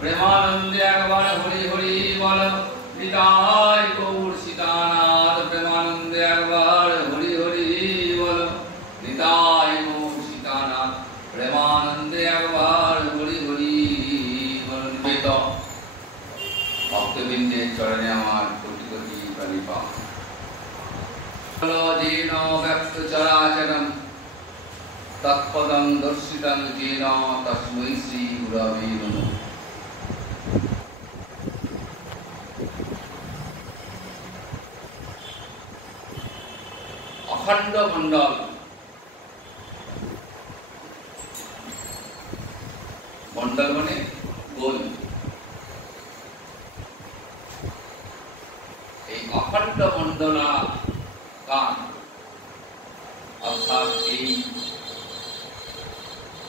प्रेमानंदे अगवान हरि हरि बोल निताय गौर सीतानाथ प्रेमानंदे अगवान हरि हरि बोल निताय गौर सीतानाथ प्रेमानंदे अगवान हरि हरि बोल निवेद भक्तबिंदे चरणे आमार कोटि कोटि प्रणिपात जेन व्यक्त चराचरम तत्पदं दर्शितं जेन तस्मै श्री गुरवे नमः। अखंड मंडल मंडल माने गोल अखंड मंडला कान अर्थात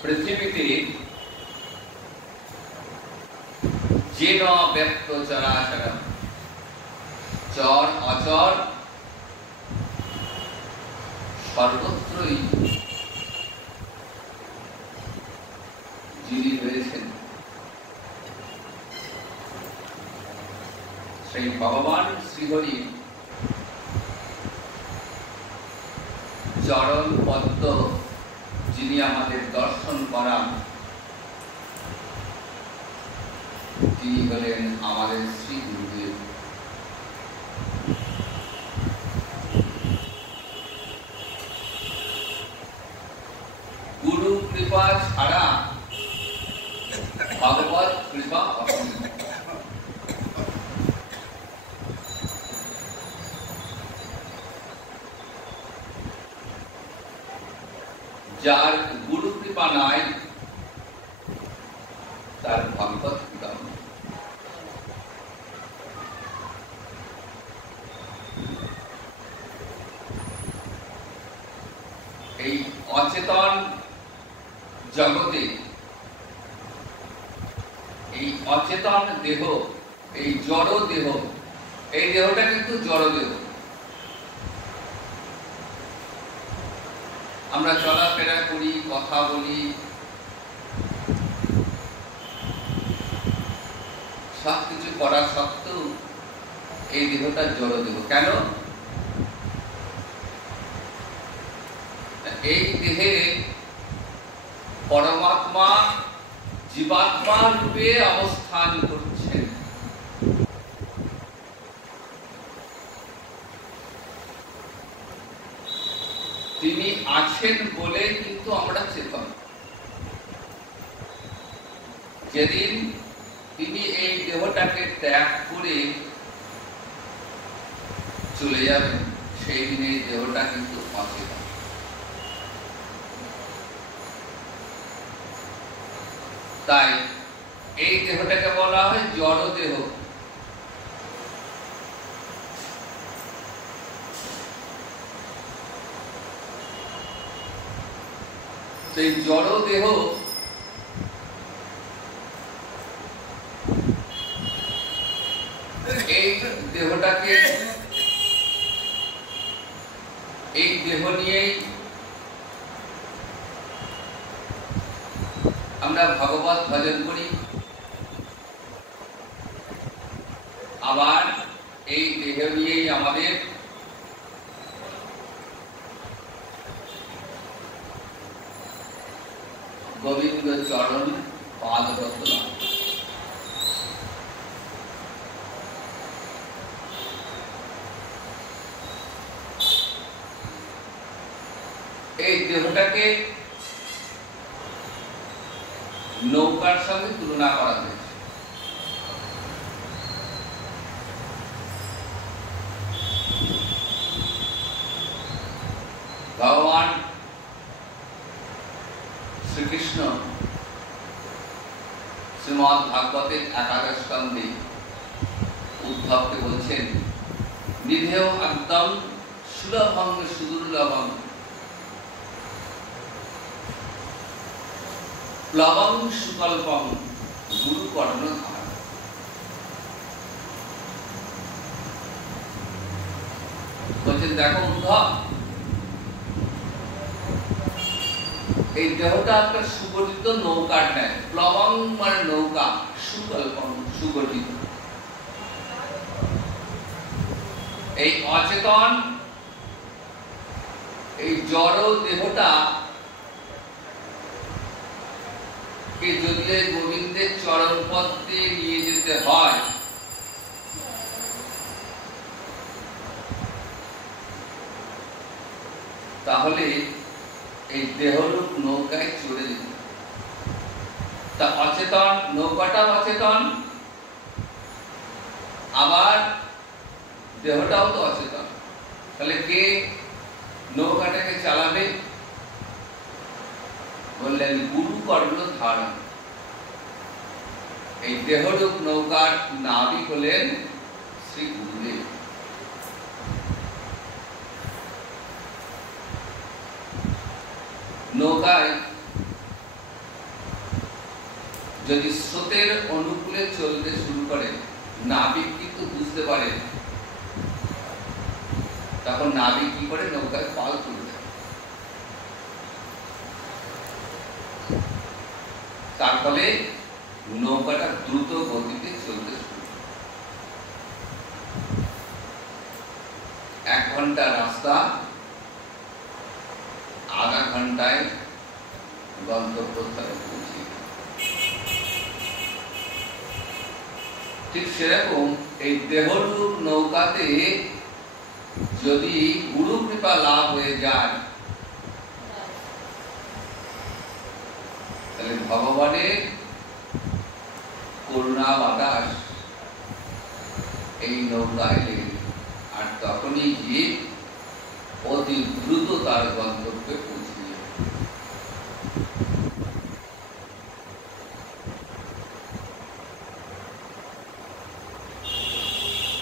पृथ्वीते जेन व्यक्त चराचर चर अचर सर्वत्रই যিনি রয়েছেন সেই ভগবান শ্রীহরি চরণ পদ্ম যিনি আমাদের দর্শন করান তিনি হলেন আমাদের শ্রী গুরুদেব। गुरु कृपा छाड़ा भगवत कृपा असंभव। जार गुरु कृपा नाई तार भगवत कृपा अचेतन जगते अचेतन देह जड़ देह देहटा किन्तु जड़ देह আমরা চলাফেরা করি কথা বলি সবকিছু করা সত্ত্বেও এই দেহটা জড় দেহ। কেন? এই দেহে परमात्मा जीवात्मा रूपे अवस्थान करছেন। তিনি আছেন বলে কিন্তু আমরা চেতন। যেদিন তিনি এই দেহটাকে ত্যাগ করে চলে যাবেন সেই দিন এই দেহটা কিন্তু অচেতন। তাই এই দেহটাকে বলা হয় জড় দেহ। সেই জড় দেহ এই দেহটাকে এই দেহ নিয়েই আমরা ভগবত ভজন করি। আবার এই দেহ নিয়েই আমাদের গোবিন্দ চরণ পাদপদ্ম এই দেহটাকে নৌকার সঙ্গে তুলনা করা হয়েছে। ভগবান শ্রীকৃষ্ণ শ্রীমদ্ ভাগবতের একাদশ স্কন্ধে উদ্ধবকে বলছেন নিধেয় একদম সুলভং সুদুর্লভং প্লবং সুকল্পং গুরু কর্ণধার। বলছেন দেখো উদ্ধব এই দেহটা একটা সুগঠিত নৌকার ন্যায়। প্লবং মানে নৌকা, সুকল্পং সুগঠিত। এই অচেতন এই জড় দেহটা কে যদি গোবিন্দের চরণ পথে নিয়ে যেতে হয়, তাহলে এই দেহরূপ নৌকায় চড়ে যেতে। তা অচেতন নৌকাটা অচেতন, আবার দেহটাও তো অচেতন। তাহলে কে নৌকাটাকে চালাবে? বললেন গুরু কর্ণ ধারণ। এই দেহরূপ নৌকার নাবিক হলেন শ্রী গুরুদেব। নৌকায় যদি স্রোতের অনুকূলে চলতে শুরু করে, নাবিক কিন্তু বুঝতে পারে, তখন নাবিক কি করে? নৌকায় পাল তুলবে। তার ফলে নৌকাটা দ্রুত গতিতে চলতে শুরু করে। 1 ঘন্টা রাস্তা আধা ঘন্টায় গন্তব্যস্থলে পৌঁছে। ঠিক সেরকম এই দেহরূপ নৌকাতে যদি গুরু কৃপা লাভ হয়ে যায়, তাহলে ভগবানের করুণা বাতাস এই নৌকায় লেগে, আর তখনই জীব অতি দ্রুত তার গন্তব্যে পৌঁছে যাবে।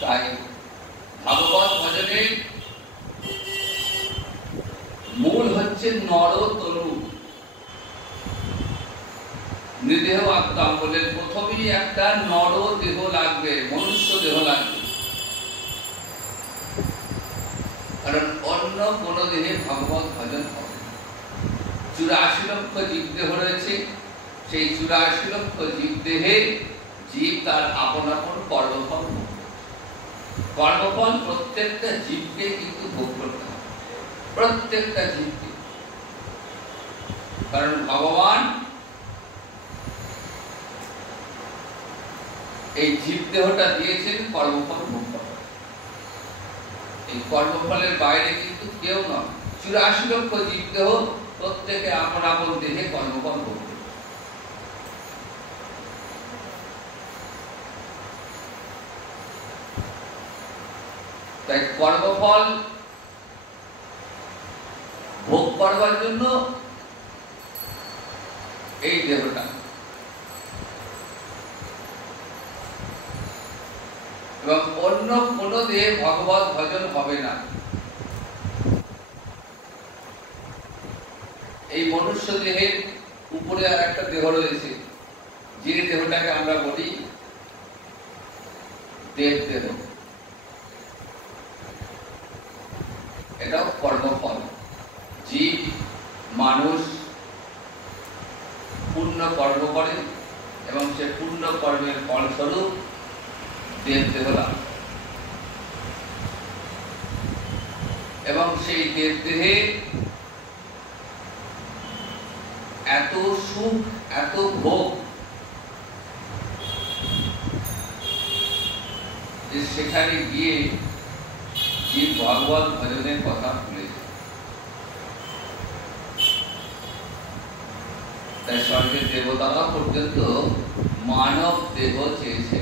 তাই ভাগবত ভজনের মূল হচ্ছে নর তনু, নৃদেহ আত্মা। বলে প্রথমেই একটা নর দেহ লাগবে, মনুষ্য দেহ লাগবে, কারণ অন্য কোন দেহে ভগবত ভজন হবে। 84 লক্ষ জীব দেহ রয়েছে, সেই 84 লক্ষ জীব দেহে জীব তার আপন আপন কর্মফল, কর্মফল প্রত্যেকটা জীবকে কিন্তু ভোগ করতে হবে, প্রত্যেকটা জীবকে। কারণ ভগবান এই জীব দেহটা দিয়েছেন কর্মফল ভোগ করার। এই কর্মফলের বাইরে কিন্তু কেউ নয়। 84 লক্ষ জীব দেহ প্রত্যেকে আপন আপন দেহে কর্মফল ভোগ করে। তাই কর্মফল ভোগ করবার জন্য এই দেহটা, এবং অন্য কোন দেহে ভগবত ভজন হবে না। এই মনুষ্য দেহের উপরে আর একটা দেহ রয়েছে, যে দেহটাকে আমরা বলি দেব দেহ। এটাও কর্মফল। জীব মানুষ পূর্ণ কর্ম করে এবং সে পূর্ণ কর্মের ফলস্বরূপ দেব দেহ লাভ, এবং সেই দেব দেহে এত সুখ এত ভোগ যে সেখানে গিয়ে জীব ভগবত ভজনের কথা ভুলে যায়। তাই স্বর্গের দেবতারা পর্যন্ত মানব দেহ চেয়েছে,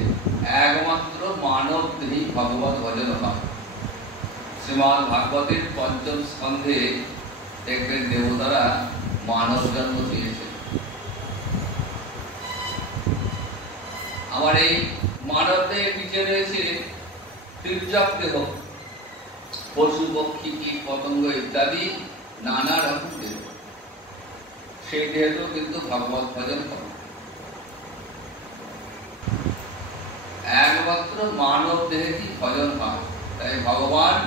একমাত্র মানব দেহি ভগবত ভজন হয়। শ্রীমদ্ ভাগবতের ৫ম স্কন্ধে দেখবেন দেবতারা মানব জন্ম চেয়েছে। আমার এই মানব দেহের নিচে রয়েছে তির্যক দেহ, পশু পক্ষী কীট পতঙ্গ ইত্যাদি নানা রকম দেহ। সেই দেহেও কিন্তু ভগবত ভজন করে। একমাত্র মানব দেহে কি ভজন হয়। তাই ভগবান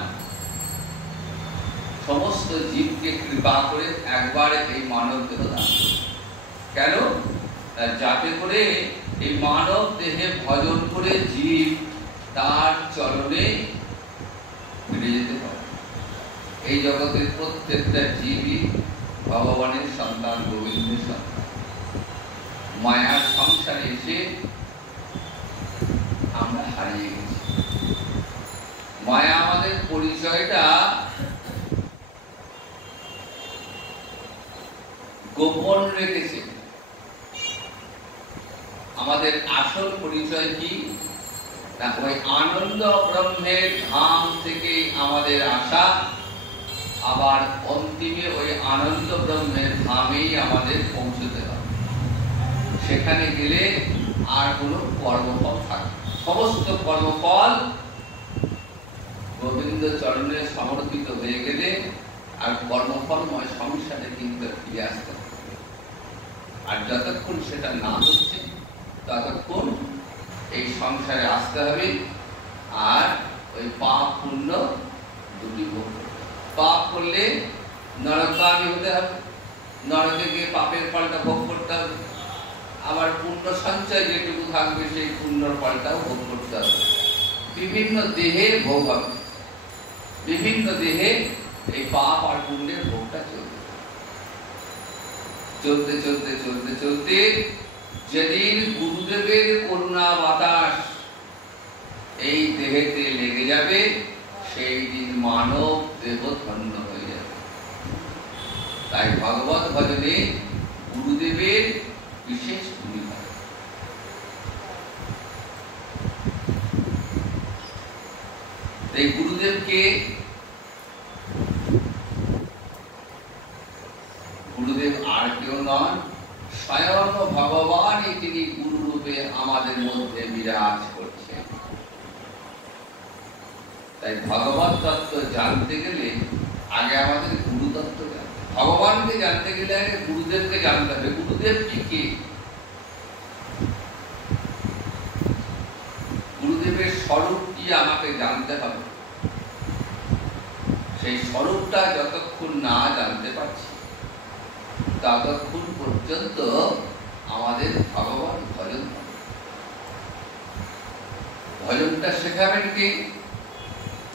সমস্ত জীবকে কৃপা করে একবার এই মানব দেহ দান, কেন? যাতে করে এই মানব দেহে ভজন করে জীব তার চরণে ফিরে যেতে পারে। এই জগতের প্রত্যেকটা জীবই ভগবানের সন্তান, গোবিন্দের সন্তান। মায়ার সংসারে এসে আমরা হারিয়ে গেছি। মায়া আমাদের পরিচয়টা গোপন রেখেছে। আমাদের আসল পরিচয় কি? না, ওই আনন্দ ব্রহ্মের ধাম থেকে আমাদের আসা, আবার অন্তিমে ওই আনন্দ ব্রহ্মের ধামেই আমাদের পৌঁছতে হবে। সেখানে গেলে আর কোনো কর্মফল থাকে, সমস্ত কর্মফল গোবিন্দ চরণে সমর্পিত হয়ে গেলে আর কর্মফলময় সংসারে কিন্তু ফিরে আসতে হবে। আর যতক্ষণ সেটা না হচ্ছে ততক্ষণ এই সংসারে আসতে হবে, আর ওই পাপ পুণ্য দুটি ভোগ করতে হবে। পাপ করলে নরকগামী হতে হবে, নরকে গিয়ে পাপের ফলটা ভোগ করতে হবে। আবার পুণ্য সঞ্চয় যেটুকু থাকবে সেই পুণ্যর ফলটাও ভোগ করতে হবে। বিভিন্ন দেহে ভোগ হবে, বিভিন্ন দেহে এই পাপ আর পুণ্যের ভোগটা চলতে চলতে চলতে চলতে যেদিন গুরুদেবের করুণা বাতাস এই দেহেতে লেগে যাবে, সেই দিন মানব দেহ ধন্য হয়ে যাবে। তাই ভগবত ভজনে গুরুদেবের বিশেষ ভূমিকা। এই গুরুদেবকে গুরুদেব আর কেউ নন, স্বয়ং ভগবানই তিনি গুরু রূপে আমাদের মধ্যে বিরাজ করছেন। তাই ভগবত তত্ত্ব জানতে গেলে আগে আমাদের গুরু তত্ত্ব জানতে, ভগবানকে জানতে গেলে আগে গুরুদেবকে জানতে হবে। গুরুদেব কি কে? গুরুদেবের স্বরূপটি আমাকে জানতে হবে। সেই স্বরূপটা যতক্ষণ না জানতে পারছি ততক্ষণ পর্যন্ত আমাদের ভগবান ভজন হবে। ভজনটা শেখাবেন কে?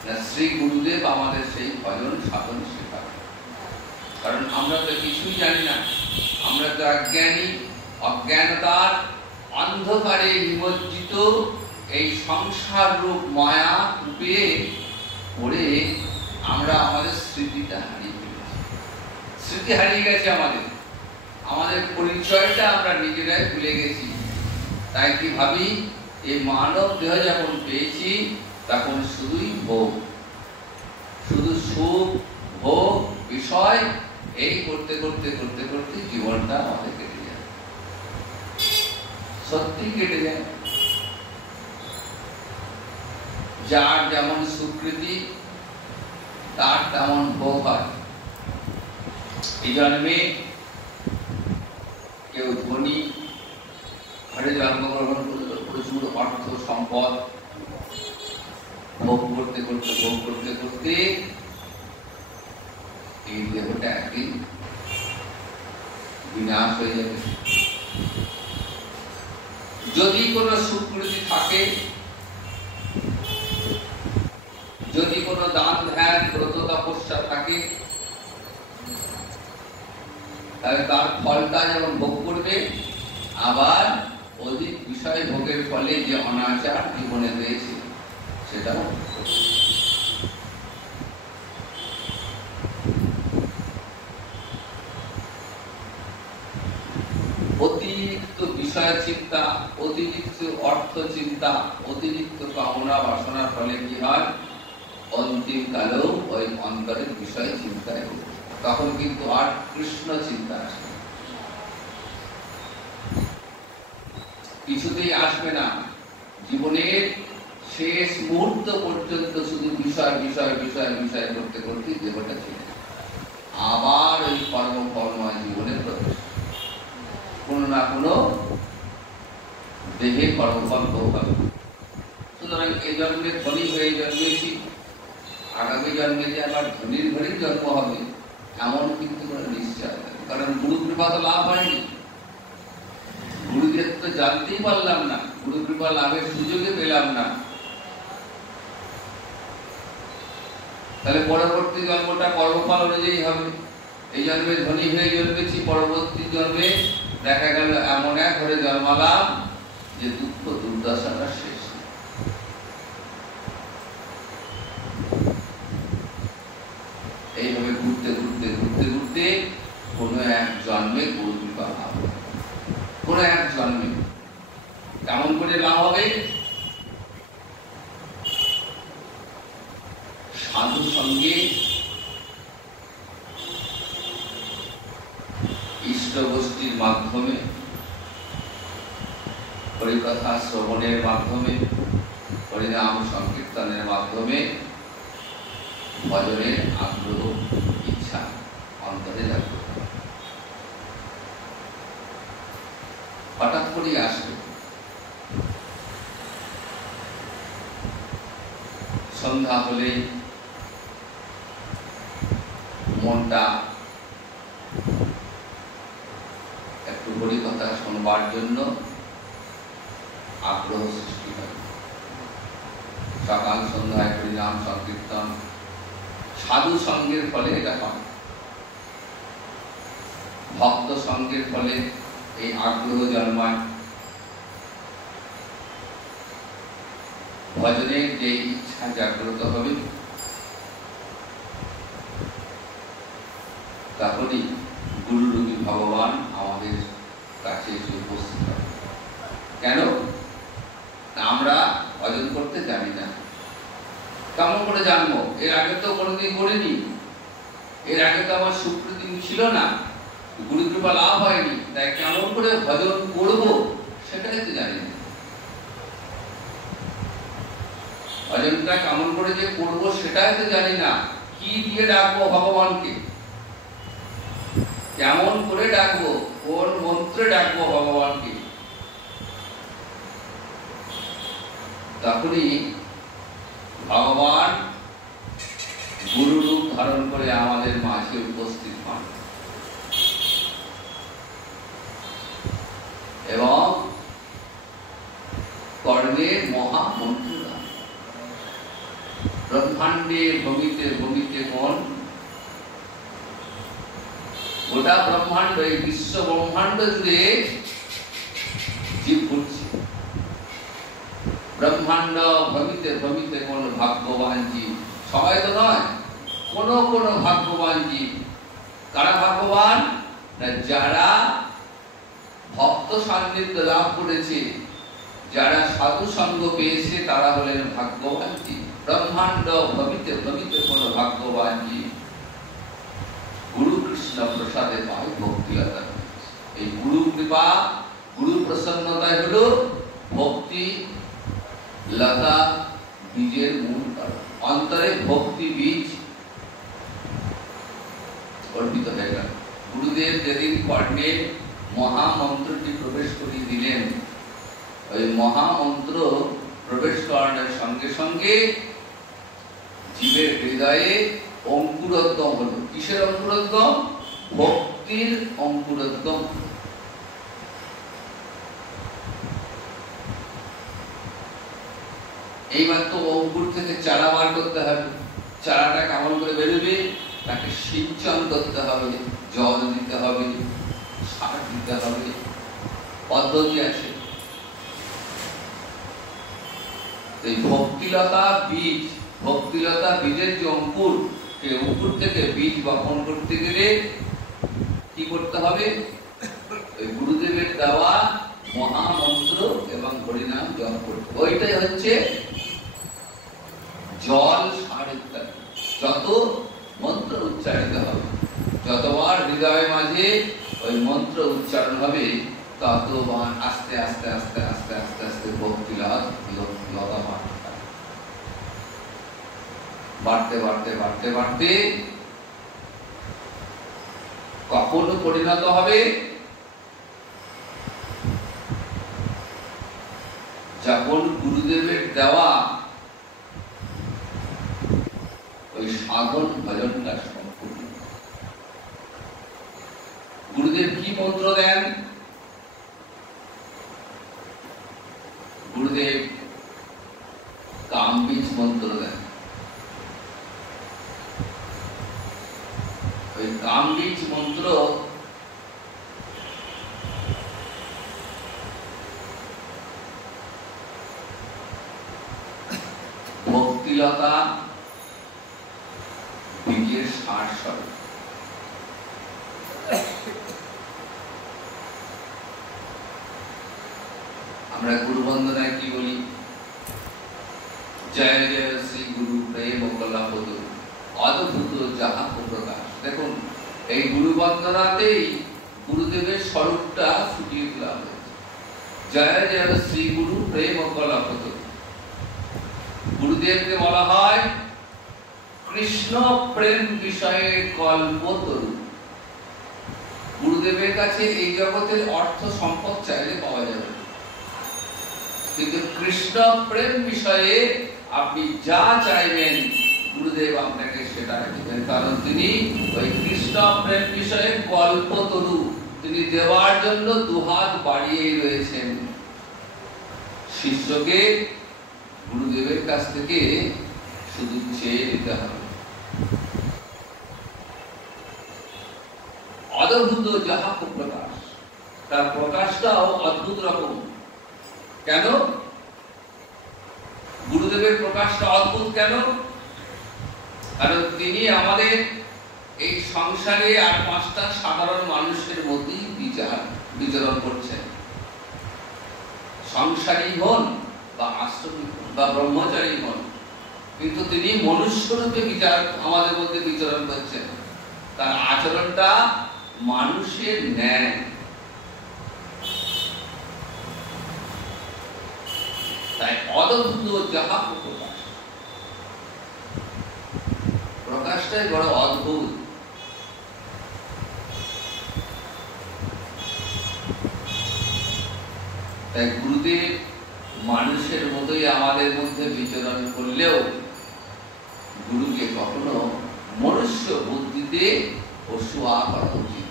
না, শ্রী গুরুদেব আমাদের সেই ভজন সাধন শেখাবেন। কারণ আমরা তো কিছুই জানি না, আমরা তো অজ্ঞানী। অজ্ঞানতার অন্ধকারে নিমজ্জিত এই সংসার রূপ মায়া রূপে পড়ে আমরা আমাদের স্মৃতিটা হারিয়ে ফেলেছি। স্মৃতি হারিয়ে গেছে আমাদের, আমাদের পরিচয়টা আমরা নিজেরাই ভুলে গেছি। তাই কি ভাবি, এই মানব দেহ যখন পেয়েছি তখন শুধুই ভোগ, শুধু সুখ ভোগ বিষয়, এই করতে করতে করতে করতে জীবনটা আমাদের কেটে যায়। সত্যি কেটে যায়। যার যেমন সুকৃতি তার তেমন ভোগ হয়। এই জন্মে কেউ ধনী ঘরে জন্মগ্রহণ করল, প্রচুর অর্থ সম্পদ ভোগ করতে করতে ভোগ করতে করতে এই দেহটা একদিন বিনাশ হয়ে যাবে। যদি কোনো সুকৃতি থাকে, যদি কোনো দান ধ্যান ব্রত তপস্যা থাকে, তাহলে তার ফলটা যেমন ভোগ করবে, আবার অধিক বিষয় ভোগের ফলে যে অনাচার জীবনে রয়েছে সেটাও অতিরিক্ত বিষয় চিন্তা, অতিরিক্ত অর্থ চিন্তা, অতিরিক্ত কামনা বাসনার ফলে কি হয়, অন্তিম কালেও ওই অন্তরের বিষয় চিন্তায় তখন কিন্তু আর কৃষ্ণ চিন্তা আসে, কিছুতেই আসবে না। জীবনের শেষ মুহূর্ত পর্যন্ত শুধু বিষয় বিষয় বিষয় বিষয় করতে করতে দেহটা ছিল, আবার ওই কর্মকর্ময় জীবনে প্রবেশ, কোনো না কোনো দেহে কর্মফল ভোগ হবে। সুতরাং এই জন্মে ধনী হয়ে জন্মেছি, আগামী জন্মে যে আবার ধনীর ঘরেই জন্ম হবে এমন কিন্তু কোনো নিশ্চয় নেই, কারণ গুরু কৃপা তো লাভ হয়নি। গুরুদেব তো জানতেই পারলাম না, গুরু কৃপা লাভের সুযোগে পেলাম না। তাহলে পরবর্তী জন্মটা কর্মফল অনুযায়ী হবে। এই জন্মে ধনী হয়ে জন্মেছি, পরবর্তী জন্মে দেখা গেল এমন এক ঘরে জন্মালাম যে দুঃখ দুর্দশাটা শেষ। এইভাবে ঘুরতে ঘুরতে ঘুরতে ঘুরতে কোন এক জন্মে গুরু কৃপা লাভ হবে। কোন এক জন্মে কেমন করে লাভ হবে? সাধু সঙ্গে, ইষ্ট গোষ্ঠীর মাধ্যমে, হরিকথা শ্রবণের মাধ্যমে, হরিনাম সংকীর্তনের মাধ্যমে ভজনের আগ্রহ ইচ্ছা অন্তরে জাগ্রত হবে। হঠাৎ করেই আসবে। সন্ধ্যা হলে মনটা একটু হরিকথা শুনবার জন্য আগ্রহ সৃষ্টি হয়। সকাল সন্ধ্যায় হরিনাম সংকীর্তন সাধু সঙ্গের ফলে এটা হয়। ভক্ত সঙ্গের ফলে এই আগ্রহ জন্মায়। ভজনের যে ইচ্ছা জাগ্রত হবে, তখনই গুরুরূপী ভগবান আমাদের কাছে এসে উপস্থিত হবে। কেন? আমরা ভজন করতে জানি না। কেমন করে জানবো? এর আগে তো কোনোদিন করিনি, এর আগে তো আমার সুপ্রতিম ছিল না, গুরু কৃপা লাভ হয়নি, তাই কেমন করে ভজন করব সেটাই তো জানি না। ভজনটা কেমন করে যে করবো সেটাই তো জানি না। কি দিয়ে ডাকবো ভগবানকে, কেমন করে ডাকবো, কোন মন্ত্রে ডাকবো ভগবানকে, তখনই ভগবান গুরু রূপ ধারণ করে আমাদের মাঝে উপস্থিত হন এবং কর্ণে মহামন্ত্র দান। ব্রহ্মাণ্ডে ভূমিতে ভূমিতে কোন, গোটা ব্রহ্মাণ্ড, এই বিশ্ব ব্রহ্মাণ্ড জুড়ে জীব ঘুরছে। ব্রহ্মাণ্ড ভ্রমিতে ভ্রমিতে কোন ভাগ্যবান জীব, সবাই তো নয়, কোন কোন ভাগ্যবান জীব। কারা ভাগ্যবান? যারা ভক্ত সান্নিধ্য লাভ করেছে, যারা সাধু সঙ্গ পেয়েছে, তারা হলেন ভাগ্যবান জীব। ব্রহ্মাণ্ড ভ্রমিতে ভ্রমিতে কোন ভাগ্যবান জীব গুরু কৃষ্ণ প্রসাদে পায় ভক্তিলতা। এই গুরু কৃপা, গুরু প্রসন্নতায় হলো ভক্তি লতা বীজের মূল কারণ। অন্তরে ভক্তি বীজ অর্পিত হয়ে গেল। গুরুদেব যেদিন কর্ণে মহামন্ত্রটি প্রবেশ করিয়ে দিলেন, ওই মহামন্ত্র প্রবেশ করানোর সঙ্গে সঙ্গে জীবের হৃদয়ে অঙ্কুরোদ্গম হলো। কিসের অঙ্কুরোদ্গম? ভক্তির অঙ্কুরোদ্গম। এইবার তো অঙ্কুর থেকে চারা বার করতে হবে। চারাটা কেমন করে বেরোবে? তাকে সিঞ্চন করতে হবে, জল দিতে হবে, সার দিতে হবে, পদ্ধতি আছে। এই ভক্তিলতা বীজ, ভক্তিলতা বীজের যে অঙ্কুর, সেই অঙ্কুর থেকে বীজ বপন করতে গেলে কি করতে হবে? ওই গুরুদেবের দেওয়া মহামন্ত্র এবং হরিনাম জপ করতে। ওইটাই হচ্ছে জল, সার ইত্যাদি। যত মন্ত্র উচ্চারিত হবে, যতবার হৃদয়ের মাঝে ওই মন্ত্র উচ্চারণ হবে, ততবার আস্তে আস্তে আস্তে আস্তে আস্তে আস্তে ভক্তি লতা বাড়তে বাড়তে বাড়তে বাড়তে কখন পরিণত হবে? যখন গুরুদেবের দেওয়া সাধন ভজনটা সম্পূর্ণ। গুরুদেব কি মন্ত্র দেন? গুরুদেব কামবীজ মন্ত্র দেন। ওই কামবীজ মন্ত্র ভক্তিলতা বীজের সার স্বরূপ। আমরা গুরু বন্দনায় কি বলি? জয় জয় শ্রী গুরু প্রেম কলাপদ অদ্ভুত যাহা প্রকাশ। দেখুন, এই গুরু বন্দনাতেই গুরুদেবের স্বরূপটা ফুটিয়ে তোলা হয়েছে। জয় জয় শ্রী গুরু প্রেম কলাপদ। গুরুদেবকে বলা হয় কৃষ্ণ প্রেম বিষয়ে কল্পতরু। গুরুদেবের কাছে এই জগতের অর্থ সম্পদ চাইলে পাওয়া যাবে, কিন্তু কৃষ্ণ প্রেম বিষয়ে আপনি যা চাইবেন গুরুদেব আপনাকে সেটা দিবেন, কারণ তিনি ওই কৃষ্ণ প্রেম বিষয়ে কল্পতরু, তিনি দেওয়ার জন্য দুহাত বাড়িয়ে রয়েছেন। শিষ্যকে গুরুদেবের কাছ থেকে শুধু চেয়ে নিতে হবে। অদ্ভুত যাহা প্রকাশ, তার প্রকাশটাও অদ্ভুত রকম। কেন গুরুদেবের প্রকাশটা অদ্ভুত কেন? কারণ তিনি আমাদের এই সংসারে আর পাঁচটা সাধারণ মানুষের মধ্যেই বিচরণ করছেন। সংসারী হন বা আশ্রমী হন বা ব্রহ্মচারী হন, কিন্তু তিনি মনুষ্যরূপে আমাদের মধ্যে বিচরণ করছেন। তার আচরণটা মানুষের ন্যায়। তাই অদ্ভুত যাহা প্রকাশ, প্রকাশটাই বড় অদ্ভুত। তাই গুরুদেব মানুষের মতোই আমাদের মধ্যে বিচরণ করলেও গুরুকে কখনো মনুষ্য বুদ্ধিতে অসুয়া করা উচিত।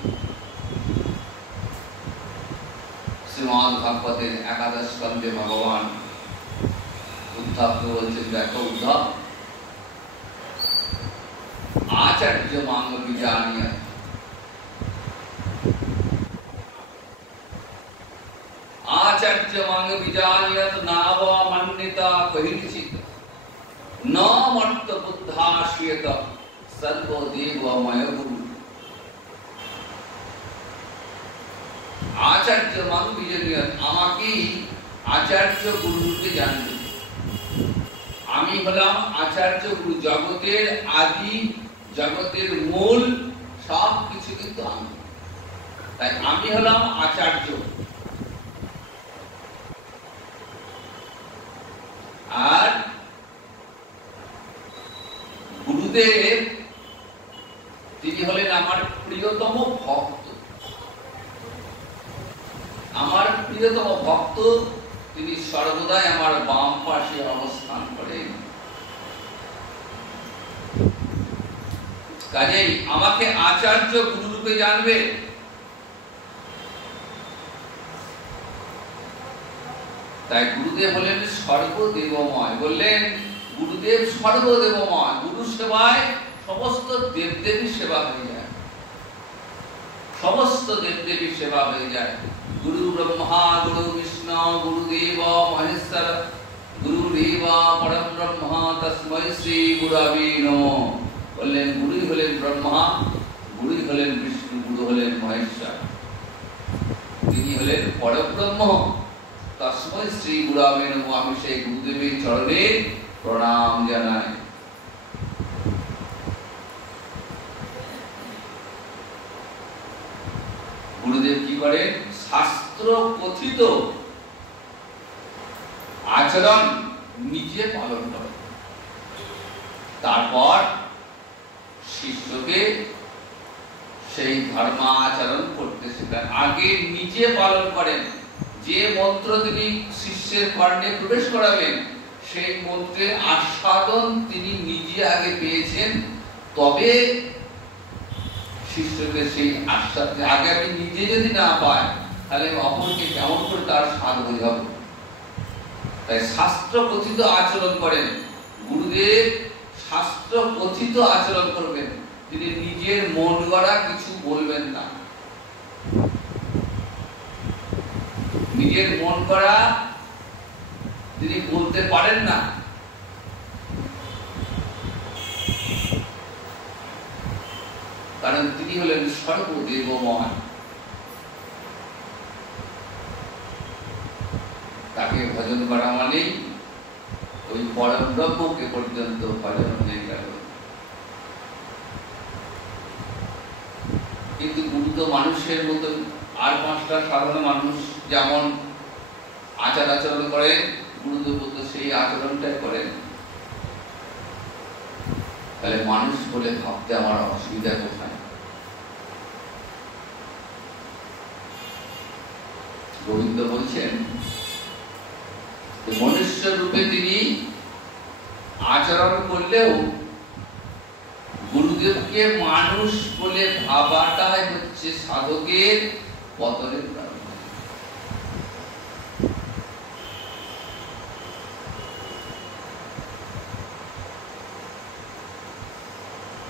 শ্রীমদ ভাগবতের একাদশ স্কন্ধে ভগবান উদ্ধবকে বলছেন, দেখো উদ্ধব, আচার্য মাঙ্গ বিজানিয়া, আচার্য মাঙ্গ বিজানিয়ত নাব মন্নিতা কহিচিত ন মর্ত বুদ্ধাশিয়ত সর্বদেবময় গুরু। আচার্য মাঙ্গ বিজানিয়ত, আমাকে আচার্য গুরুকে জানবে। আমি হলাম আচার্য গুরু, জগতের আদি, জগতের মূল, সব কিছু কিন্তু আমি। তাই আমি হলাম আচার্য। আর গুরুদেব তিনি হলেন আমার প্রিয়তম ভক্ত। আমার প্রিয়তম ভক্ত, তিনি সর্বদাই আমার বাম পাশে অবস্থান করেন। কাজেই আমাকে আচার্য গুরুরূপে জানবে। তাই গুরুদেব হলেন সর্বদেবময়। বললেন গুরুদেব সর্বদেবময়, গুরু সেবায় সমস্ত দেবদেবীর সেবা হয়ে যায়, সমস্ত দেবদেবীর সেবা হয়ে যায়। গুরু ব্রহ্মা গুরু বিষ্ণু গুরুদেব মহেশ্বর গুরুদেব পরম ব্রহ্ম তস্मै শ্রী গুরবে নমঃ। বললেন গুরুই হলেন ব্রহ্মা, গুরুই হলেন বিষ্ণু, গুরু হলেন মহেশ্বর, তিনি হলেন পরব্রহ্ম। তস্मै শ্রী গুরবে নমঃ। আমি সেই গুরুদেবের চরণে প্রণাম জানাই। গুরুদেব কি করেন? শাস্ত্র কথিত আচরণ নিজে পালন করেন, তারপর শিষ্যকে সেই ধর্মাচরণ করতে শেখান। আগে নিজে পালন করেন। যে মন্ত্র তিনি শিষ্যের কর্ণে প্রবেশ করাবেন, সেই মন্ত্রের আস্বাদন তিনি নিজে আগে পেয়েছেন, তবে শিষ্যকে সেই আশ্বাস। আগে আমি নিজে যদি না পাই তাহলে অপরকে কেমন করে তার স্বাদ বোঝাবো? তাই শাস্ত্র কথিত আচরণ করেন গুরুদেব, শাস্ত্র কথিত আচরণ করবেন, তিনি নিজের মন গড়া কিছু বলবেন না। নিজের মন গড়া তিনি বলতে পারেন না। কারণ তিনি হলেন সর্বদেবময়। তাকে ভজন করা মানেই ওই পরম ব্রহ্মকে পর্যন্ত ভজন হয়ে গেল। কিন্তু গুরু তো মানুষের মতো আর পাঁচটা সাধারণ মানুষ যেমন আচার আচরণ করেন, গুরুদেব তো সেই আচরণটাই করেন। তাহলে মানুষ বলে ভাবতে আমার অসুবিধা কোথায়? গোবিন্দ বলছেন মনুষ্য রূপে তিনি আচরণ করলেও গুরুদেবকে মানুষ বলে ভাবাটাই হচ্ছে সাধকের পতনের কারণ।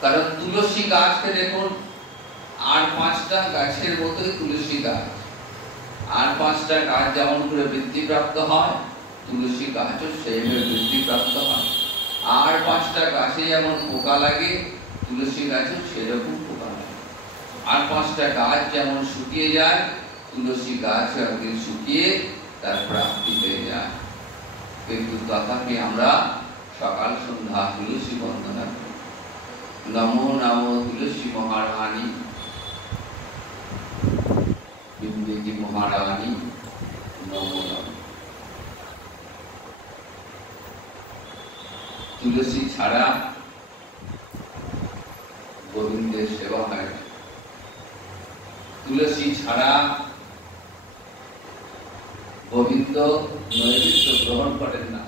কারণ তুলসী গাছকে দেখুন, আর পাঁচটা গাছের মতোই তুলসী গাছ। আর পাঁচটা গাছ যেমন করে বৃদ্ধিপ্রাপ্ত হয়, তুলসী গাছও সেইভাবে বৃদ্ধিপ্রাপ্ত হয়। আর পাঁচটা গাছে যেমন পোকা লাগে, তুলসী গাছও সেরকম পোকা লাগে। আর পাঁচটা গাছ যেমন শুকিয়ে যায়, তুলসী গাছ একদিন শুকিয়ে তার প্রাপ্তি হয়ে যায়। কিন্তু তথাপি আমরা সকাল সন্ধ্যা তুলসী বন্দনা করি। নমো নমো তুলসী মহারানী, বিন্দেজি মহারানী নমো নমো। তুলসী ছাড়া গোবিন্দের সেবা হয় না। তুলসী ছাড়া গোবিন্দ নৈবেদ্য গ্রহণ করেন না।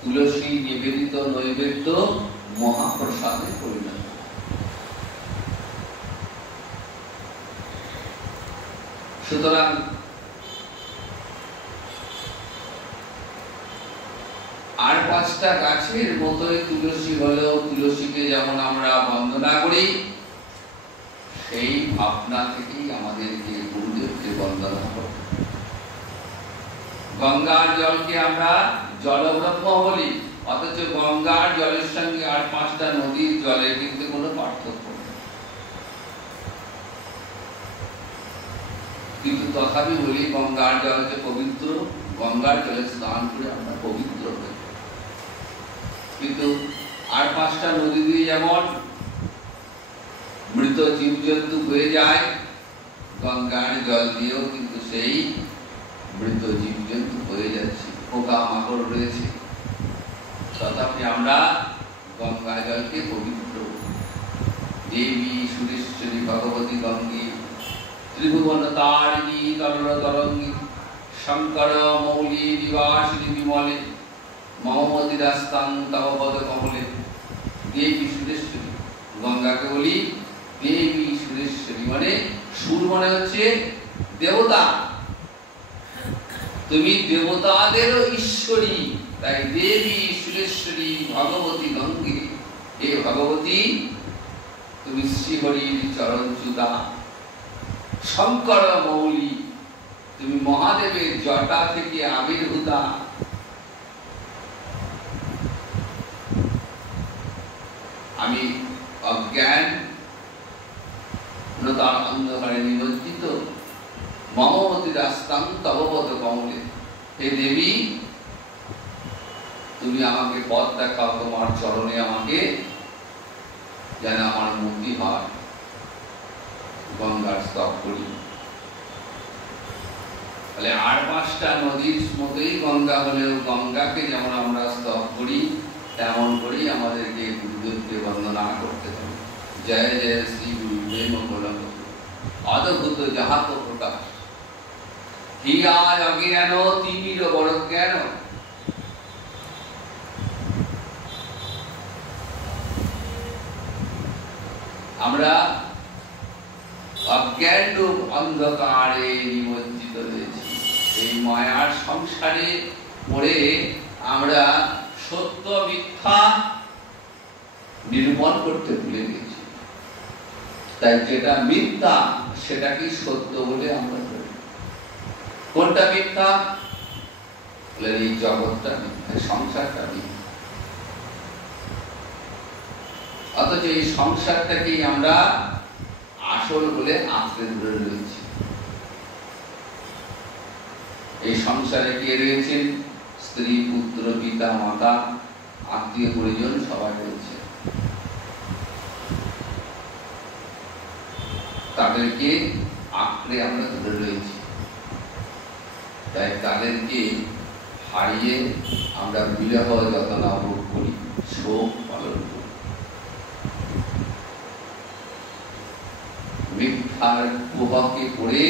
তুলসী নিবেদিত নৈবেদ্য মহাপ্রসাদে পরিণত। সুতরাং আর পাঁচটা গাছের মতোই তুলসী হলেও তুলসীকে যেমন আমরা বন্দনা করি, সেই ভাবনা থেকেই আমাদেরকে গুরুদেবকে বন্দনা করতে। গঙ্গার জলকে আমরা জলব্রহ্ম বলি, অথচ গঙ্গার জলের সঙ্গে আর পাঁচটা নদীর জলের কিন্তু কোনো পার্থক্য নেই। কিন্তু তথাপি বলি গঙ্গার জল যে পবিত্র, গঙ্গার জলে স্নান করে আমরা পবিত্র হই। কিন্তু আর পাঁচটা নদী দিয়ে যেমন মৃত জীবজন্তু হয়ে যায়, গঙ্গার জল দিয়েও কিন্তু সেই মৃত জীবজন্তু হয়ে যাচ্ছে, পোকা মাকড় রয়েছে। তথাপি আমরা গঙ্গা জলকে পবিত্র। দেবী সুরেশ্বরী ভগবতী গঙ্গে, ত্রিভুবন তারিণী তরল তরঙ্গী, শঙ্কর মৌলি নিবাসিনী বিমলে, মমমতি রাস্তাং তব পদ কমলে। দেবী সুরেশ্বরী, গঙ্গাকে বলি দেবী সুরেশ্বরী, মানে সুর মানে হচ্ছে দেবতা, তুমি দেবতাদেরও ঈশ্বরী। তাই দেবী সুরেশ্বরী ভগবতী গঙ্গে, হে ভগবতী তুমি শ্রীহরির চরণ চ্যুতা। শঙ্কর মৌলি, তুমি মহাদেবের জটা থেকে আবির্ভূতা। আমি অজ্ঞান তার অন্ধকারে নিমজ্জিত, মমমতি রাস্তাং তব পদ কমলে। হে দেবী তুমি আমাকে পথ দেখাও, তোমার চরণে আমাকে যেন আমার মুক্তি হয়। গঙ্গার স্তব করি। তাহলে আর পাঁচটা নদীর মতোই গঙ্গা হলেও গঙ্গাকে যেমন আমরা স্তব করি, তেমন করেই আমাদেরকে গুরুদেবকে বন্দনা করতে হবে। জয় জয় শ্রী গুরু প্রেম গোলক অদ্ভুত যাহাত প্রকাশ, হিয়ায় অজ্ঞান তিমির বড় জ্ঞান। আমরা অজ্ঞান রূপ অন্ধকারে নিমজ্জিত হয়েছি। এই মায়ার সংসারে পড়ে আমরা সত্য মিথ্যা নিরূপণ করতে ভুলে গেছি। তাই যেটা মিথ্যা সেটাকে সত্য বলে আমরা ধরি। কোনটা মিথ্যা? এই জগৎটা মিথ্যা, সংসারটা মিথ্যা। অথচ এই সংসারটাকেই আমরা আসল বলে আঁকড়ে ধরে রয়েছি। এই সংসারে কে রয়েছেন? স্ত্রী, পুত্র, পিতা, মাতা, আত্মীয় পরিজন সবাই রয়েছে। তাদেরকে আঁকড়ে আমরা ধরে রয়েছি। তাই তাদেরকে হারিয়ে আমরা বিরহ যতনা ভোগ করি, শোক পালন করি। মিথ্যার প্রভাবকে পড়ে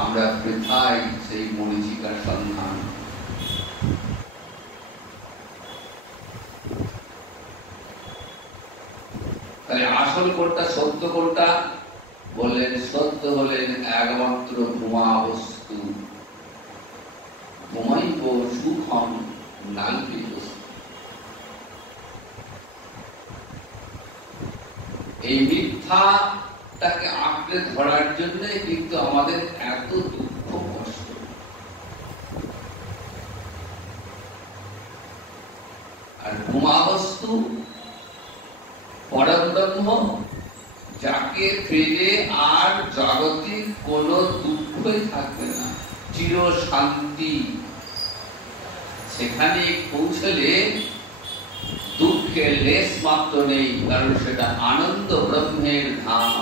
আমরা বৃথায় সেই মরীচিকার সন্ধান। তাহলে আসল কোনটা, সত্য কোনটা? বললেন সত্য হলেন একমাত্র ভূমা বস্তু। ঘুমাইব সুখম নালপি বস্তু। এই মিথ্যাটাকে আঁকড়ে ধরার জন্য কিন্তু আমাদের এত দুঃখ কষ্ট। আর ভূমা বস্তু পরব্রহ্ম, যাকে পেলে আর জগতে কোনো দুঃখই থাকবে না, চির শান্তি। সেখানে পৌঁছলে দুঃখের লেশ মাত্র নেই, কারণ সেটা আনন্দ ব্রহ্মের ধাম।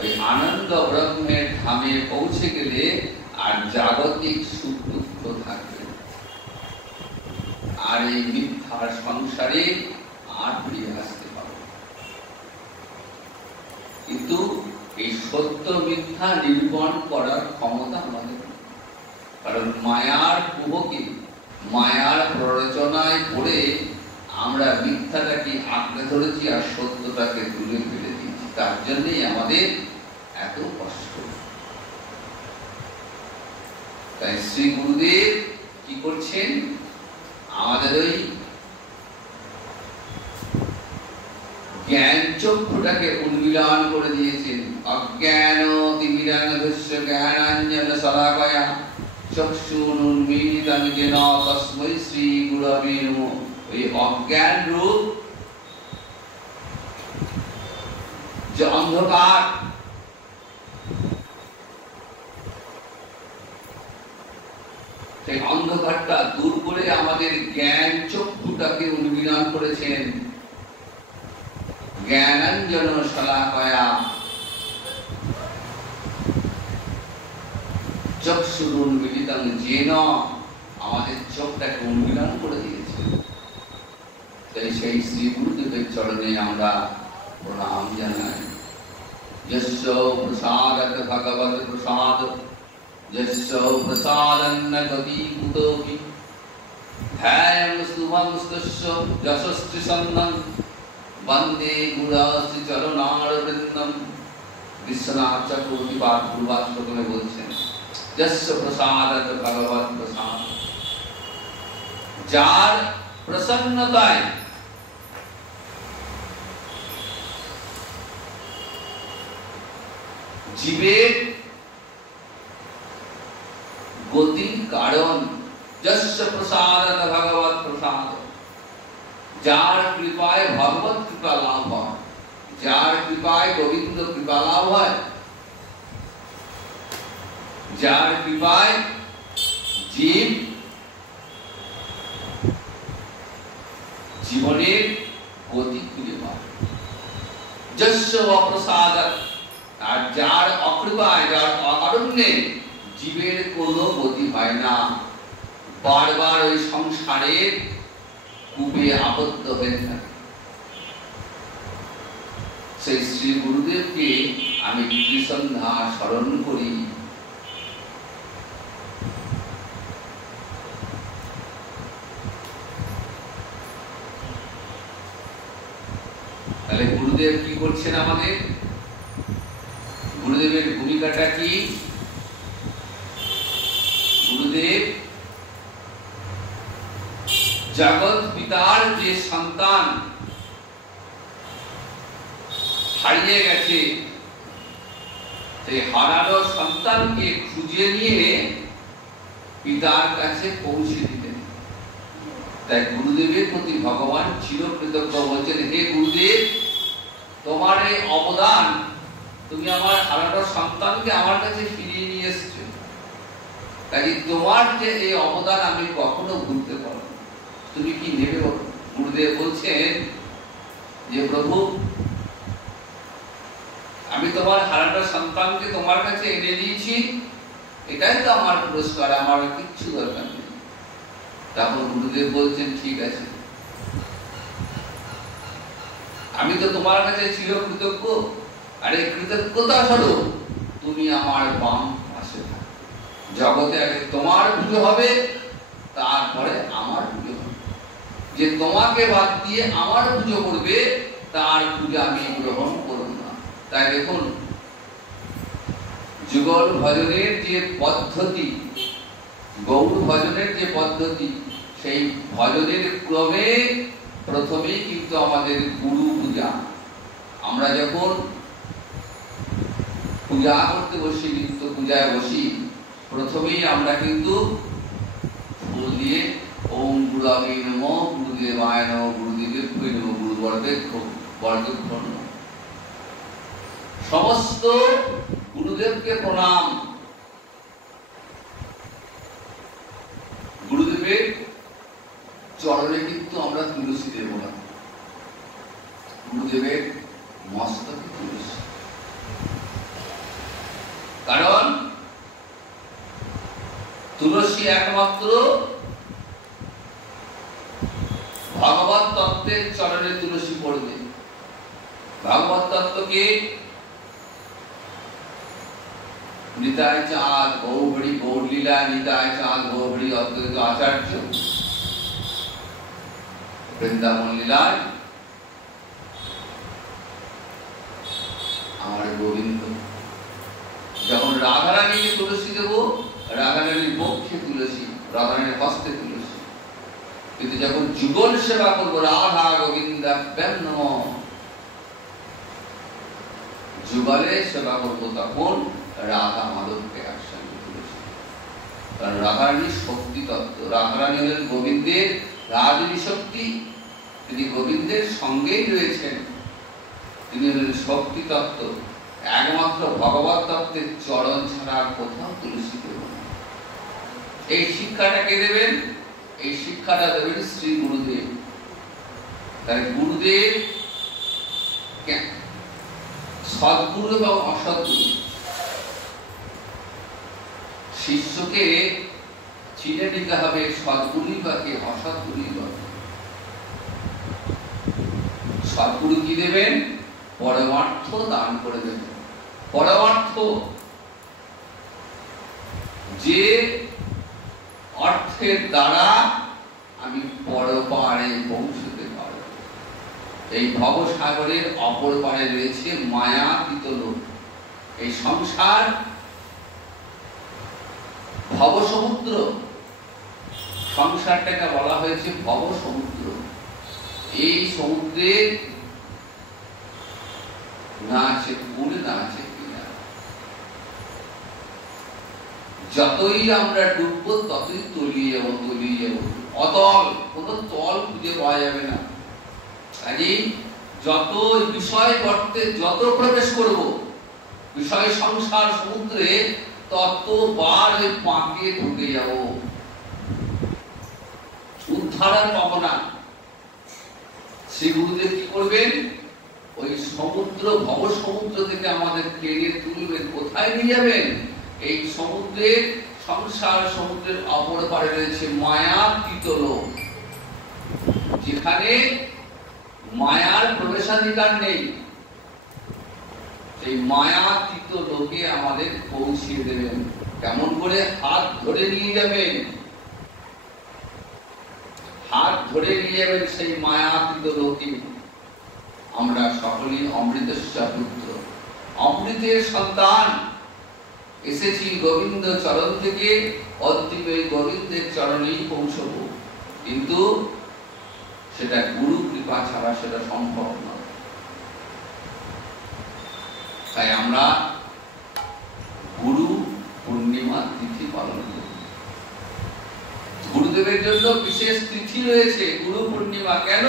ওই আনন্দ ব্রহ্মের ধামে পৌঁছে গেলে আর জাগতিক সুখ দুঃখ থাকবে না। আর এই মিথ্যার সংসারে আর ফিরে আসতে পারবে। কিন্তু এই সত্য মিথ্যা নিরূপণ করার ক্ষমতা আমাদের, কারণ মায়ার কুহকে, মায়ার প্ররোচনায় পড়ে আমরা মিথ্যাটাকে আঁকড়ে ধরেছি আর সত্যটাকে দূরে ফেলে দিয়েছি। তার জন্যই আমাদের এত কষ্ট। তাই শ্রী গুরুদেব কি করছেন? আমাদের ওই জ্ঞান চক্ষুটাকে উন্মীলন করে দিয়েছেন। অজ্ঞান তিমিরাঙ্গস্য জ্ঞানাঞ্জন শলাকয়া চক্ষুরুন্মীলিতং যেন তস্मै শ্রী গুরবে নমঃ। এই অজ্ঞান রূপ যে অন্ধকার, সেই অন্ধকারটা দূর করে আমাদের জ্ঞান চক্ষুটাকে উন্মীলন করেছেন। জ্ঞানাঞ্জন শলাকয়া চক্ষুরুন্মীলিতং যেন, আমাদের চোখটাকে উন্মীলন করে দিয়েছে। তাই সেই শ্রী গুরুদেবের চরণে আমরা প্রণাম জানাই। যস্য প্রসাদত ভগবত প্রসাদ, যস্য প্রসাদন্ন গতি কুতোপি, ধ্যায়ং শুভং তস্য যশস্তি সন্নং, বন্দে গুরাশ্রী চরণার বৃন্দম। বিশ্বনাথ চক্রবর্তী পূর্বাদ প্রথমে বলছেন যস্য প্রসাদত ভগবত প্রসাদ, যার প্রসন্নতায় জীবের গতির কারণ, যস্য প্রসাদত ভগবত প্রসাদ, যার কৃপায় ভগবত কৃপা লাভ হয়, যার কৃপায় গোবিন্দ কৃপা লাভ হয়, যার কৃপায় জীব জীবনের গতি খুঁজে পায়। যস্য অপ্রসাদত, আর যার অকৃপায়, যার অকারণ্যে জীবের কোনো গতি হয় না, বারবার ওই সংসারের কূপে আবদ্ধ হয়ে থাকে। সেই শ্রী গুরুদেবকে আমি ত্রিসন্ধ্যা স্মরণ করি। গুরুদেব কি করছেন আমাদের? গুরুদেবের ভূমিকাটা কি? গুরুদেব জগৎ পিতার যে সন্তান হারিয়ে গেছে, সেই হারানো সন্তানকে খুঁজে নিয়ে পিতার কাছে পৌঁছে দিতেন। তাই গুরুদেবের প্রতি ভগবান চিরকৃতজ্ঞ, বলছেন হে গুরুদেব, তোমার এই অবদান, তুমি আমার হারানো সন্তানকে আমার কাছে ফিরিয়ে নিয়ে এসছো, তাই তোমার যে এই অবদান আমি কখনো ভুলতে পারবো না। তুমি কি নেবে? গুরুদেব বলছেন যে প্রভু, আমি তোমার হারানো সন্তানকে তোমার কাছে এনে দিয়েছি, এটাই তো আমার পুরস্কার, আমার কিচ্ছু দরকার নেই। তখন গুরুদেব বলছেন ঠিক আছে, আমি তো তোমার কাছে চিরকৃতজ্ঞ, আর এই কৃতজ্ঞতা স্বরূপ তুমি আমার বাম পাশে থাকো। জগতে আগে তোমার পুজো হবে, তারপরে আমার পুজো হবে। যে তোমাকে বাদ দিয়ে আমার পুজো করবে, তার পূজা আমি গ্রহণ করব না। তাই দেখুন, যুগল ভজনের যে পদ্ধতি, গৌর ভজনের যে পদ্ধতি, সেই ভজনের ক্রমে প্রথমেই কিন্তু আমাদের গুরু পূজা। আমরা যখন পূজা করতে বসি, নিত্য পূজায় বসি, প্রথমেই আমরা কিন্তু ফুল দিয়ে ওম গুরবে নমঃ, গুরুদেবায় নমঃ, গুরুদেবের ভৈ নমঃ, গুরু বর্গেভ্যো নমঃ, সমস্ত গুরুদেবকে প্রণাম। গুরুদেবের চরণে কিন্তু আমরা তুলসী দেব না, গুরুদেবের মস্তকে তুলসী। কারণ তুলসী একমাত্র ভগবত তত্ত্বের চরণে তুলসী পড়বে। ভগবত তত্ত্বকে নিতাই চাঁদ গৌরহরি গৌরলীলা, নিতাই চাঁদ গৌরহরি অদ্বৈত আচার্য বৃন্দাবন লীলায় আমার গোবিন্দ। যখন রাধারানীকে তুলসী দেব, রাধারানীর বক্ষে তুলসী, রাধারানীর হস্তে তুলসী। কিন্তু যখন যুগল সেবা করবো, রাধা গোবিন্দাভ্যাং নমঃ, যুগলে সেবা করবো, তখন রাধা মাধবকে একসঙ্গে তুলসী। কারণ রাধারানী শক্তি তত্ত্ব, রাধারানী হলেন গোবিন্দের রাজনী শক্তি, তিনি গোবিন্দের সঙ্গেই রয়েছেন, তিনি হলেন শক্তি তত্ত্ব। একমাত্র ভগবত তত্ত্বের চরণ ছাড়া কোথাও তুলসী দেব না। এই শিক্ষাটা কে দেবেন? এই শিক্ষাটা দেবেন শ্রী গুরুদেব। তাই গুরুদেব সদ্গুরু এবং অসদ্গুরু, শিষ্যকে চিনে নিতে হবে সদ্গুরুই বা কে, অসদ্গুরুই বা কে। সদ্গুরু কি দেবেন? পরমার্থ দান করে দেবেন। পরমার্থ, যে অর্থের দ্বারা আমি পরপারে পৌঁছতে পারব। এই ভবসাগরের অপর পারে রয়েছে মায়াতীত লোক। এই সংসার ভবসমুদ্র, সংসারটাকে বলা হয়েছে ভবসমুদ্র। এই সমুদ্রে না আছে কুল, না আছে কিনারা। যতই আমরা ডুববো ততই তলিয়ে যাবো, তলিয়ে যাবো। অতল, কোন তল খুঁজে পাওয়া যাবে না। কাজেই যত বিষয় গর্তে যত প্রবেশ করব, বিষয় সংসার সমুদ্রে, ততবার ওই পাঁকে ঢুকে যাব, উদ্ধার আর পাবো না। শ্রী গুরুদেব কি করবেন? ওই সমুদ্র, ভব সমুদ্র থেকে আমাদের টেনে তুলবেন। কোথায় নিয়ে যাবেন? এই সমুদ্রের, সংসার সমুদ্রের অপর পারে রয়েছে মায়াতীত লোক, যেখানে মায়ার প্রবেশাধিকার নেই। সেই মায়াতীত লোকে আমাদের পৌঁছিয়ে দেবেন। কেমন করে? হাত ধরে নিয়ে যাবেন, হাত ধরে নিয়ে যাবেন সেই মায়াতীত লোকে। আমরা সকলেই অমৃতস্য পুত্র, অমৃতের সন্তান। এসেছি গোবিন্দ চরণ থেকে, অন্তিমে গোবিন্দের চরণেই পৌঁছব, কিন্তু সেটা গুরু কৃপা ছাড়া সেটা সম্ভব নয়। তাই আমরা গুরু পূর্ণিমা তিথি পালন করি। গুরুদেবের জন্য বিশেষ তিথি রয়েছে গুরু পূর্ণিমা। কেন?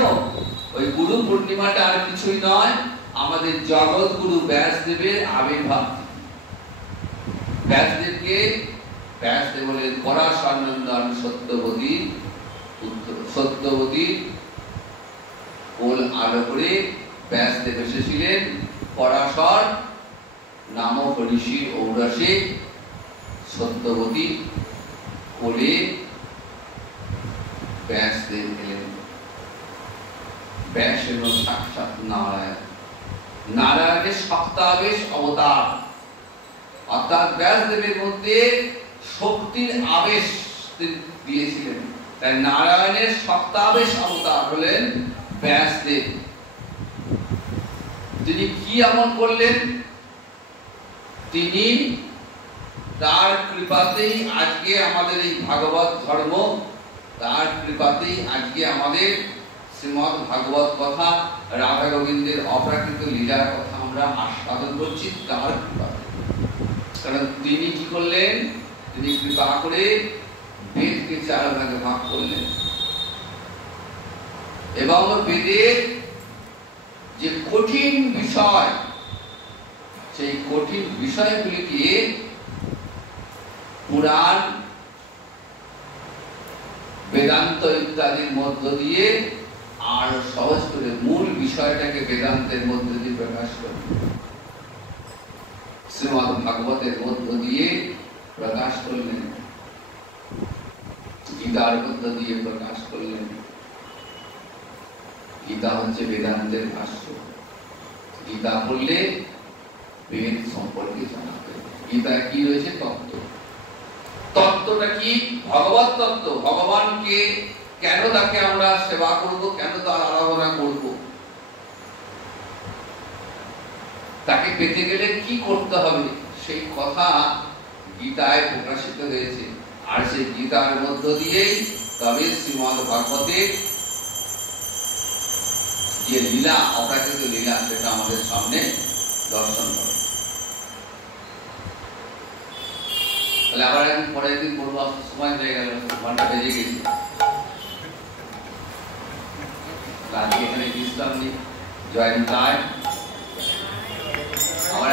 ওই গুরু পূর্ণিমাটা আর কিছুই নয়, আমাদের জগৎ গুরু ব্যাসদেবের আবির্ভাব। ব্যাসদেবকে ব্যাসদেব বলেন পরাশরনন্দন সত্যবতী পুত্র। সত্যবতী কোল আলো করে ব্যাসদেব এসেছিলেন পরাশর নামক ঋষির ঔরসে। সত্যবতী কোলে ব্যাসদেব এলেন। ব্যাস হল সাক্ষাৎ নারায়ণ, নারায়ণের সপ্তাবেশ অবতার। অর্থাৎ ব্যাসদেবের মধ্যে শক্তির আবেশ দিয়েছিলেন, তাই নারায়ণের সপ্তাবেশ অবতার হলেন ব্যাসদেব। তিনি কি এমন করলেন? তিনি তার কৃপাতেই আজকে আমাদের এই ভাগবত ধর্ম, তার কৃপাতেই আজকে আমাদের শ্রীমদ্ ভাগবত কথা, রাধা গোবিন্দের অপ্রাকৃত লীলার কথা আমরা আস্বাদন করছি তার কৃপাতে। কারণ তিনি কি করলেন? তিনি কৃপা করে বেদকে 4 ভাগে ভাগ করলেন এবং বেদের যে কঠিন বিষয়, সেই কঠিন বিষয়গুলিকে পুরাণ, বেদান্ত ইত্যাদির মধ্য দিয়ে আর সহজ করে মূল বিষয়টাকে বেদান্তের মধ্য দিয়ে প্রকাশ করলেন, শ্রীমদ্ ভাগবতের মধ্য দিয়ে প্রকাশ করলেন, গীতার মধ্য দিয়ে প্রকাশ করলেন। গীতা হচ্ছে বেদান্তের ভাষ্য। গীতা বললে বেদ সম্পর্কে জানাতে। গীতা কি রয়েছে? তত্ত্ব। তত্ত্বটা কি? ভগবত তত্ত্ব। ভগবানকে কেন তাকে আমরা সেবা করব, কেন তার আরাধনা করব, তাকে পেতে গেলে কি করতে হবে, সেই কথা গীতায় প্রকাশিত হয়েছে। আর সেই গীতার মধ্য দিয়েই তবে শ্রীমদ্ ভাগবতের যে লীলা, অপ্রাকৃত লীলা, সেটা আমাদের সামনে দর্শন করে। তাহলে আবার একদিন পরে একদিন বলবো, সময় হয়ে গেল, 1টা বেজে গেছে। আজকে এখানে বিশ্রাম নিই। জয় নিতাই। আবার